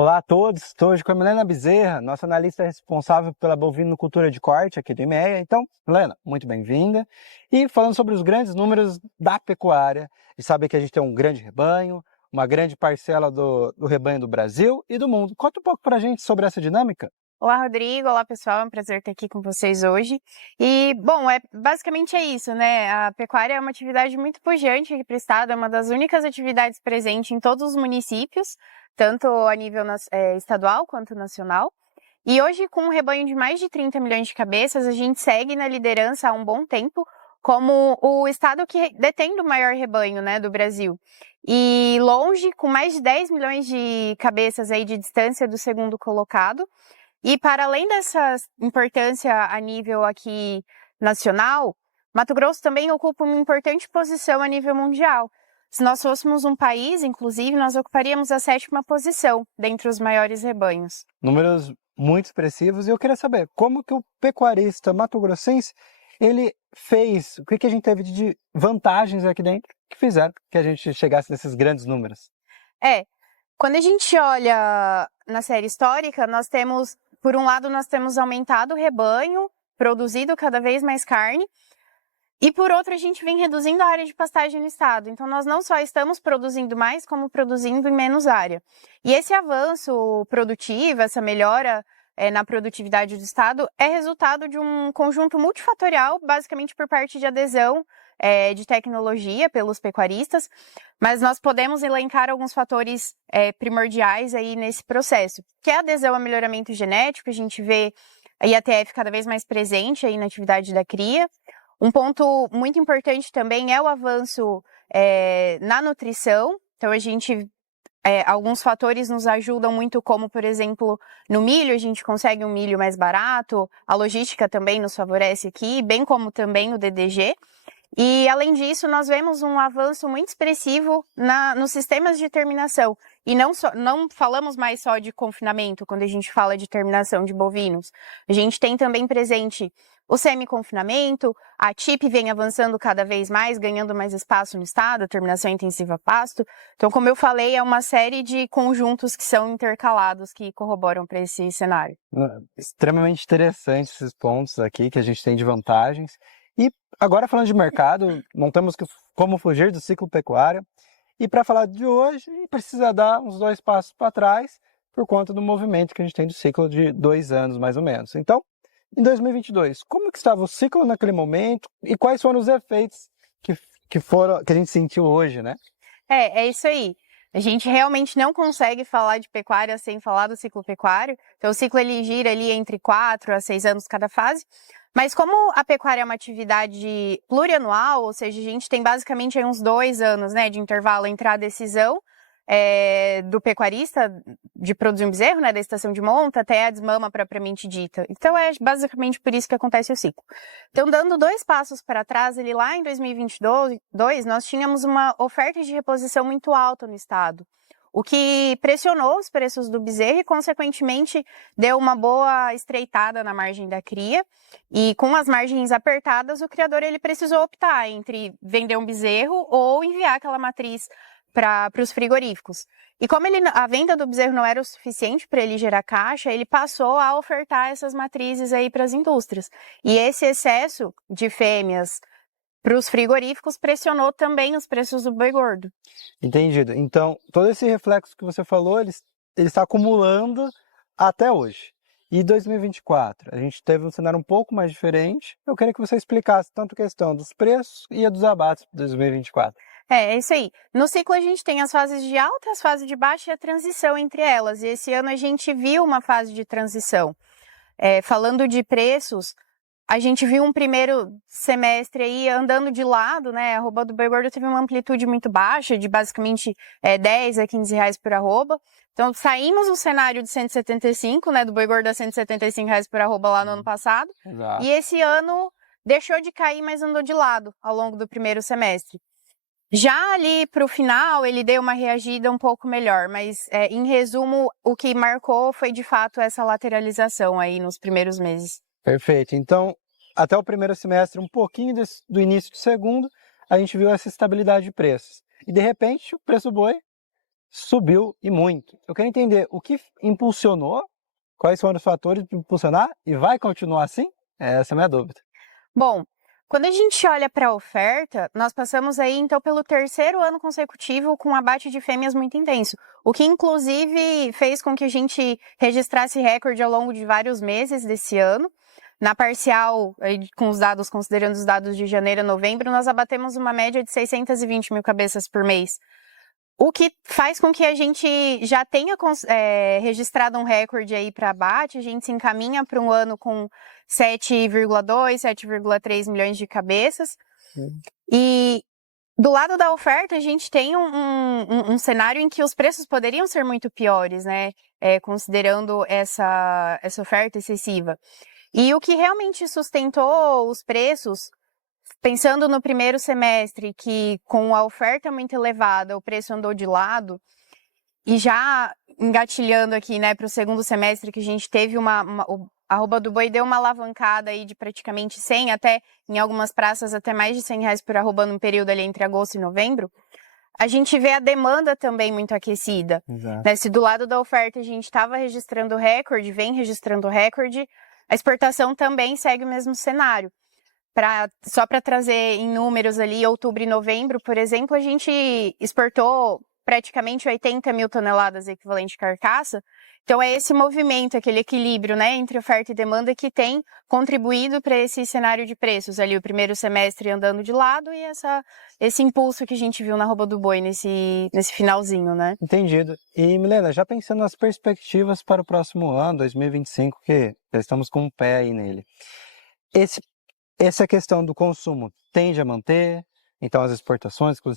Olá a todos, estou hoje com a Milena Bezerra, nossa analista responsável pela bovinocultura de corte aqui do IMEA. Então, Milena, muito bem-vinda. E falando sobre os grandes números da pecuária, e sabe que a gente tem um grande rebanho, uma grande parcela do rebanho do Brasil e do mundo. Conta um pouco para a gente sobre essa dinâmica. Olá, Rodrigo. Olá, pessoal. É um prazer estar aqui com vocês hoje. E, bom, basicamente é isso, né? A pecuária é uma atividade muito pujante aqui para o estado, é uma das únicas atividades presentes em todos os municípios, tanto a nível estadual quanto nacional. E hoje, com um rebanho de mais de 30 milhões de cabeças, a gente segue na liderança há um bom tempo, como o estado que detém o maior rebanho, né, do Brasil. E longe, com mais de 10 milhões de cabeças aí de distância do segundo colocado. E para além dessa importância a nível aqui nacional, Mato Grosso também ocupa uma importante posição a nível mundial. Se nós fôssemos um país, inclusive, nós ocuparíamos a 7ª posição dentre os maiores rebanhos. Números muito expressivos e eu queria saber como que o pecuarista mato-grossense ele fez, o que a gente teve de vantagens aqui dentro que fizeram que a gente chegasse nesses grandes números. Quando a gente olha na série histórica, por um lado, nós temos aumentado o rebanho, produzido cada vez mais carne, e por outro, a gente vem reduzindo a área de pastagem no estado. Então, nós não só estamos produzindo mais, como produzindo em menos área. E esse avanço produtivo, essa melhora na produtividade do estado, é resultado de um conjunto multifatorial, basicamente por parte de adesão de tecnologia pelos pecuaristas, mas nós podemos elencar alguns fatores primordiais aí nesse processo, que é a adesão a melhoramento genético. A gente vê a IATF cada vez mais presente aí na atividade da cria. Um ponto muito importante também é o avanço na nutrição. Então, alguns fatores nos ajudam muito, como, por exemplo, no milho, a gente consegue um milho mais barato, a logística também nos favorece aqui, bem como também o DDG. E, além disso, nós vemos um avanço muito expressivo nos sistemas de terminação. E não falamos mais só de confinamento quando a gente fala de terminação de bovinos. A gente tem também presente o semi-confinamento, a TIP vem avançando cada vez mais, ganhando mais espaço no estado, a terminação intensiva a pasto. Então, como eu falei, é uma série de conjuntos que são intercalados que corroboram para esse cenário. Extremamente interessantes esses pontos aqui que a gente tem de vantagens. E agora falando de mercado, não temos como fugir do ciclo pecuário. E para falar de hoje, a gente precisa dar uns 2 passos para trás por conta do movimento que a gente tem do ciclo de 2 anos, mais ou menos. Então, em 2022, como que estava o ciclo naquele momento e quais foram os efeitos que a gente sentiu hoje, né? É isso aí. A gente realmente não consegue falar de pecuária sem falar do ciclo pecuário. Então, o ciclo ele gira ali entre 4 a 6 anos cada fase. Mas como a pecuária é uma atividade plurianual, ou seja, a gente tem basicamente aí uns 2 anos, né, de intervalo entre a decisão do pecuarista de produzir um bezerro, né, da estação de monta, até a desmama propriamente dita. Então, é basicamente por isso que acontece o ciclo. Então, dando 2 passos para trás, lá em 2022, nós tínhamos uma oferta de reposição muito alta no estado, o que pressionou os preços do bezerro e, consequentemente, deu uma boa estreitada na margem da cria. E com as margens apertadas, o criador ele precisou optar entre vender um bezerro ou enviar aquela matriz para os frigoríficos. E como a venda do bezerro não era o suficiente para ele gerar caixa, ele passou a ofertar essas matrizes aí para as indústrias. E esse excesso de fêmeas para os frigoríficos pressionou também os preços do boi gordo. Entendido. Então, todo esse reflexo que você falou, ele está acumulando até hoje. E 2024, a gente teve um cenário um pouco mais diferente. Eu queria que você explicasse tanto a questão dos preços e a dos abates para 2024. É isso aí. No ciclo a gente tem as fases de alta, as fases de baixa e a transição entre elas. E esse ano a gente viu uma fase de transição. Falando de preços, a gente viu um primeiro semestre aí andando de lado, né? A arroba do boi gordo teve uma amplitude muito baixa, de basicamente 10 a 15 reais por arroba. Então, saímos do cenário de 175, né? Do boi gordo a 175 reais por arroba lá no ano passado. Exato. E esse ano deixou de cair, mas andou de lado ao longo do primeiro semestre. Já ali para o final, ele deu uma reagida um pouco melhor, mas em resumo, o que marcou foi de fato essa lateralização aí nos primeiros meses. Perfeito. Então, até o primeiro semestre, um pouquinho do início do segundo, a gente viu essa estabilidade de preços. E de repente, o preço do boi subiu e muito. Eu quero entender o que impulsionou, quais foram os fatores para impulsionar e vai continuar assim? Essa é a minha dúvida. Bom, quando a gente olha para a oferta, nós passamos aí então pelo terceiro ano consecutivo com um abate de fêmeas muito intenso, o que inclusive fez com que a gente registrasse recorde ao longo de vários meses desse ano. Na parcial, aí, com os dados, considerando os dados de janeiro a novembro, nós abatemos uma média de 620 mil cabeças por mês. O que faz com que a gente já tenha registrado um recorde aí para abate, a gente se encaminha para um ano com 7,2, 7,3 milhões de cabeças. E do lado da oferta, a gente tem um cenário em que os preços poderiam ser muito piores, né? Considerando essa oferta excessiva. E o que realmente sustentou os preços, pensando no primeiro semestre, que com a oferta muito elevada, o preço andou de lado, e já engatilhando aqui, né, para o segundo semestre, que a gente teve a arroba do boi deu uma alavancada aí de praticamente 100, até em algumas praças até mais de R$100 por arroba no período ali entre agosto e novembro, a gente vê a demanda também muito aquecida. Né? Se do lado da oferta a gente estava registrando recorde, vem registrando recorde, a exportação também segue o mesmo cenário. Só para trazer em números ali, outubro e novembro, por exemplo, a gente exportou praticamente 80 mil toneladas equivalente carcaça. Então, é esse movimento, aquele equilíbrio, né, entre oferta e demanda que tem contribuído para esse cenário de preços. Ali, o primeiro semestre andando de lado e esse impulso que a gente viu na arroba do boi nesse finalzinho, né? Entendido. E, Milena, já pensando nas perspectivas para o próximo ano, 2025, que já estamos com um pé aí nele. Essa questão do consumo tende a manter, então as exportações que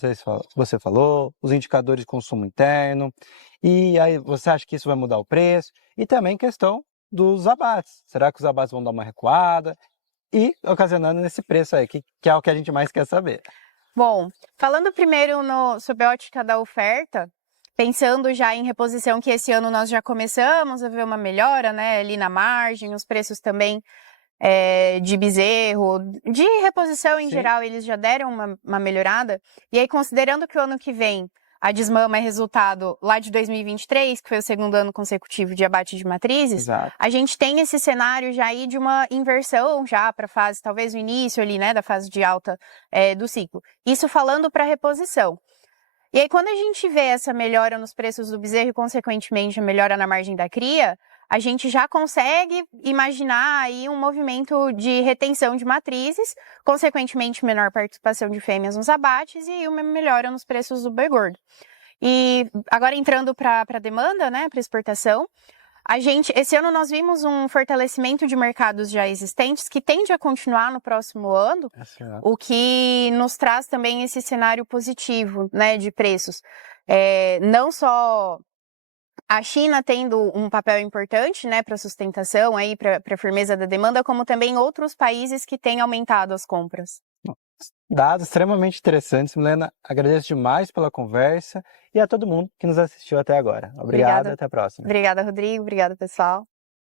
você falou, os indicadores de consumo interno, e aí você acha que isso vai mudar o preço? E também questão dos abates. Será que os abates vão dar uma recuada? E ocasionando nesse preço aí, que é o que a gente mais quer saber. Bom, falando primeiro sob a ótica da oferta, pensando já em reposição, que esse ano nós já começamos a ver uma melhora, né, ali na margem, os preços também de bezerro, de reposição em geral, eles já deram uma melhorada. E aí, considerando que o ano que vem a desmama é resultado lá de 2023, que foi o segundo ano consecutivo de abate de matrizes, Exato. A gente tem esse cenário já aí de uma inversão já para a fase, talvez o início ali, né, da fase de alta do ciclo. Isso falando para reposição. E aí, quando a gente vê essa melhora nos preços do bezerro e, consequentemente, a melhora na margem da cria, a gente já consegue imaginar aí um movimento de retenção de matrizes, consequentemente, menor participação de fêmeas nos abates e uma melhora nos preços do boi gordo. E agora entrando para a demanda, né, para exportação, esse ano nós vimos um fortalecimento de mercados já existentes que tende a continuar no próximo ano, o que nos traz também esse cenário positivo, né, de preços. Não só a China tendo um papel importante, né, para sustentação, para a firmeza da demanda, como também outros países que têm aumentado as compras. Dados extremamente interessantes, Milena. Agradeço demais pela conversa e a todo mundo que nos assistiu até agora. Obrigado e até a próxima. Obrigada, Rodrigo. Obrigada, pessoal.